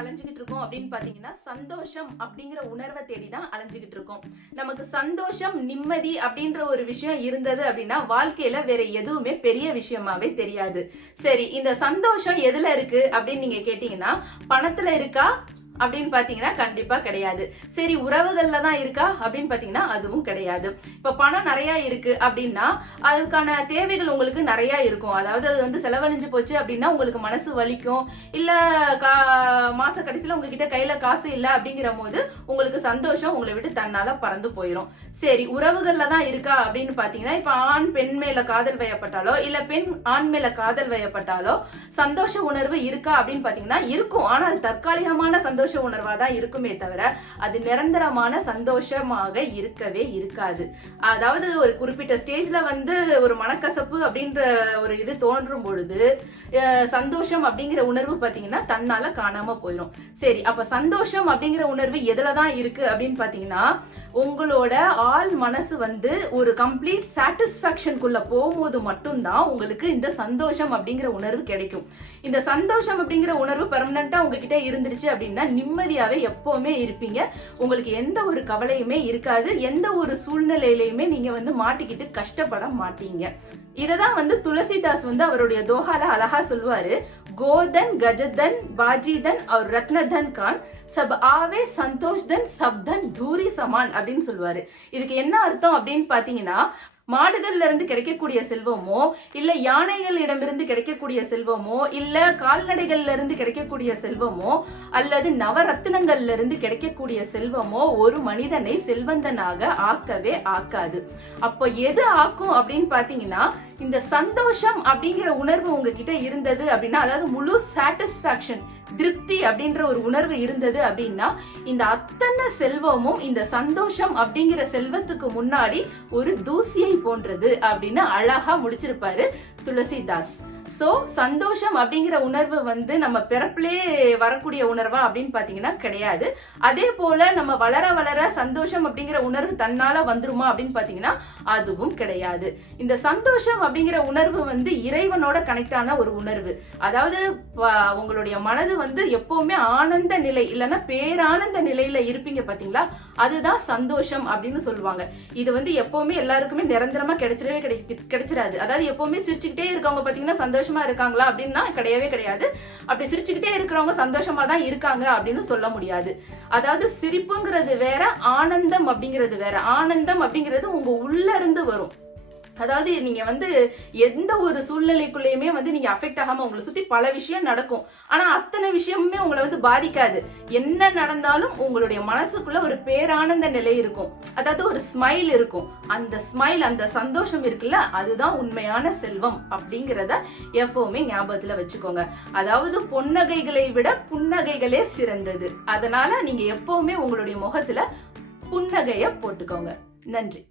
அலைஞ்சுக்கிட்டு இருக்கோம் அப்படின்னு பாத்தீங்கன்னா சந்தோஷம் அப்படிங்கிற உணர்வை தேடி தான் அலைஞ்சுக்கிட்டு இருக்கோம். நமக்கு சந்தோஷம் நிம்மதி அப்படின்ற ஒரு விஷயம் இருந்தது அப்படின்னா வாழ்க்கையில வேற எதுவுமே பெரிய விஷயமாவே தெரியாது. சரி, இந்த சந்தோஷம் எதுல இருக்கு அப்படின்னு நீங்க கேட்டீங்கன்னா பணத்துல இருக்கா அப்படின்னு பாத்தீங்கன்னா கண்டிப்பா கிடையாது. சரி, உறவுகள்ல தான் இருக்கா அப்படின்னு பாத்தீங்கன்னா அதுவும் கிடையாது. இப்ப பணம் நிறைய இருக்கு அப்படின்னா அதுக்கான தேவைகள் உங்களுக்கு நிறைய இருக்கும். அதாவது அது வந்து செலவழிஞ்சு போச்சு அப்படின்னா உங்களுக்கு மனசு வலிக்கும். இல்ல மாச கடைசியில உங்ககிட்ட கையில காசு இல்ல அப்படிங்கிற போது உங்களுக்கு சந்தோஷம் உங்களை விட்டு தன்னால பறந்து போயிடும். சரி, உறவுகள்ல தான் இருக்கா அப்படின்னு பாத்தீங்கன்னா இப்ப ஆண் பெண் மேல காதல் வயப்பட்டாலோ இல்ல பெண் ஆண் மேல காதல் வயப்பட்டாலோ சந்தோஷ உணர்வு இருக்கா அப்படின்னு பாத்தீங்கன்னா இருக்கும். ஆனா அது தற்காலிகமான சந்தோஷ உணர்வா தான் இருக்குமே தவிர அது நிரந்தரமான சந்தோஷமாக இருக்கவே இருக்காது. அதாவது ஒரு குறிப்பிட்ட ஸ்டேஜ்ல வந்து ஒரு மனக்கசப்பு அப்படின்ற ஒரு இது தோன்றும் பொழுது சந்தோஷம் அப்படிங்கிற உணர்வு பாத்தீங்கன்னா தன்னால காணாம போயிடும். சரி, அப்ப சந்தோஷம் அப்படிங்கிற உணர்வு எதுலதான் இருக்கு அப்படின்னு பாத்தீங்கன்னா உங்களோட ஆள் மனசு வந்து ஒரு கம்ப்ளீட் சாட்டிஸ்பாக்சனுக்குள்ள போகும்போது மட்டும்தான் உங்களுக்கு இந்த சந்தோஷம் அப்படிங்கிற உணர்வு கிடைக்கும். இந்த சந்தோஷம் அப்படிங்கிற உணர்வு பெர்மனண்டா உங்ககிட்ட இருந்துருச்சு அப்படின்னா நிம்மதியாவே எப்பவுமே இருப்பீங்க. உங்களுக்கு எந்த ஒரு கவலையுமே இருக்காது. எந்த ஒரு சூழ்நிலையிலுமே நீங்க வந்து மாட்டிக்கிட்டு கஷ்டப்பட மாட்டீங்க. இததான் வந்து துளசிதாஸ் வந்து அவருடைய தோஹால அழகா சொல்லுவாரு. கோதன் கஜதன் பாஜிதன் और रत्नधन கான் சப் ஆவே சந்தோஷ்தன் சப்தன் தூரி சமான் அப்படின்னு சொல்லுவாரு. இதுக்கு என்ன அர்த்தம் அப்படின்னு பாத்தீங்கன்னா மாடுகள்ல இருந்து கிடைக்கக்கூடிய செல்வமோ இல்ல யானைகளிடமிருந்து கிடைக்கக்கூடிய செல்வமோ இல்ல கால்நடைகள்ல இருந்து கிடைக்கக்கூடிய செல்வமோ அல்லது நவரத்தினங்கள்ல இருந்து கிடைக்கக்கூடிய செல்வமோ ஒரு மனிதனை செல்வந்தனாக ஆக்கவே ஆக்காது. அப்ப எது ஆக்கும் அப்படின்னு பாத்தீங்கன்னா இந்த சந்தோஷம் அப்படிங்கிற உணர்வு உங்ககிட்ட இருந்தது அப்படின்னா, அதாவது முழு சாட்டிஸ்பாக்சன் திருப்தி அப்படின்ற ஒரு உணர்வு இருந்தது அப்படின்னா இந்த அத்தனை செல்வமும் இந்த சந்தோஷம் அப்படிங்கிற செல்வத்துக்கு முன்னாடி ஒரு தூசியை போன்றது அப்படின்னு அழகா முடிச்சிருப்பாரு துளசிதாஸ். சோ சந்தோஷம் அப்படிங்கிற உணர்வு வந்து நம்ம பிறப்பிலே வரக்கூடிய உணர்வா அப்படின்னு பாத்தீங்கன்னா கிடையாது. அதே போல நம்ம வளர வளர சந்தோஷம் அப்படிங்கிற உணர்வு தன்னால வந்துருமா அப்படின்னு பாத்தீங்கன்னா அதுவும் கிடையாது. இந்த சந்தோஷம் அப்படிங்கிற உணர்வு வந்து இறைவனோட கனெக்ட் ஆன ஒரு உணர்வு. அதாவது உங்களுடைய மனது வந்து எப்பவுமே ஆனந்த நிலை இல்லைன்னா பேரானந்த நிலையில இருப்பீங்க பாத்தீங்களா, அதுதான் சந்தோஷம் அப்படின்னு சொல்லுவாங்க. இது வந்து எப்பவுமே எல்லாருக்குமே நிரந்தரமா கிடைச்சிடாது. அதாவது எப்பவுமே சிரிச்சுக்கிட்டே இருக்கவங்க பாத்தீங்கன்னா சந்தோஷமா இருக்காங்களா அப்படின்னா கிடையவே கிடையாது. அப்படி சிரிச்சுக்கிட்டே இருக்கிறவங்க சந்தோஷமா தான் இருக்காங்க அப்படின்னு சொல்ல முடியாது. அதாவது சிரிப்புங்கிறது வேற, ஆனந்தம் அப்படிங்கிறது வேற. ஆனந்தம் அப்படிங்கிறது உங்க உள்ள இருந்து வரும். அதாவது நீங்க வந்து எந்த ஒரு சூழ்நிலைக்குள்ளேயுமே வந்து நீங்க அஃபெக்ட் ஆகாம உங்களை சுத்தி பல விஷயம் நடக்கும். ஆனா அத்தனை விஷயமுமே உங்களை வந்து பாதிக்காது. என்ன நடந்தாலும் உங்களுடைய மனசுக்குள்ள ஒரு பேரானந்த நிலை இருக்கும். அதாவது ஒரு ஸ்மைல் இருக்கும். அந்த ஸ்மைல், அந்த சந்தோஷம் இருக்குல்ல, அதுதான் உண்மையான செல்வம் அப்படிங்கறத எப்பவுமே ஞாபகத்துல வச்சுக்கோங்க. அதாவது பொன்னகைகளை விட புன்னகைகளே சிறந்தது. அதனால நீங்க எப்பவுமே உங்களுடைய முகத்துல புன்னகைய போட்டுக்கோங்க. நன்றி.